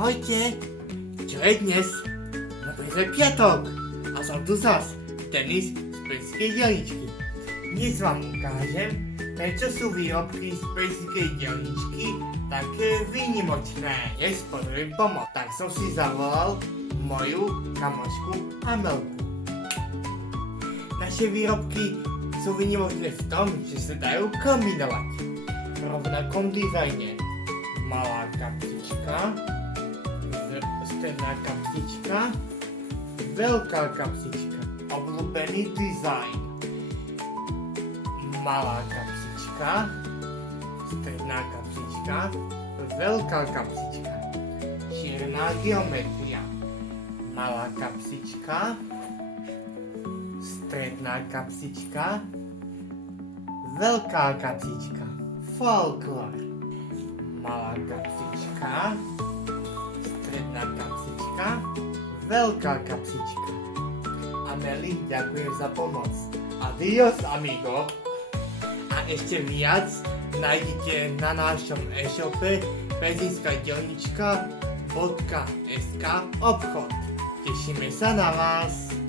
Ahojte, čo je dnes? No to je piatok a som tu zas, Denis z Peľskej diaľničky. Dnes vám ukážem, prečo sú výrobky z Peľskej diaľničky také výnimočné. Dnes potrebujem pomoc, tak som si zavolal moju kamošku Amelku. Naše výrobky sú výnimočné v tom, že sa dajú kombinovať. V rovnakom dizajne. Malá kapsička, stredná kapsička, veľká kapsička, obľúbený dizajn. Malá kapsička, stredná kapsička, veľká kapsička, čierna geometria. Malá kapsička, stredná kapsička, veľká kapsička, folklór. Malá kapsička, stredná kapsička, veľká kapsička. Ameli, ďakujem za pomoc. Adios, amigo. A ešte viac nájdete na našom e-shope pezinskadielnička.sk obchod. Tešíme sa na vás.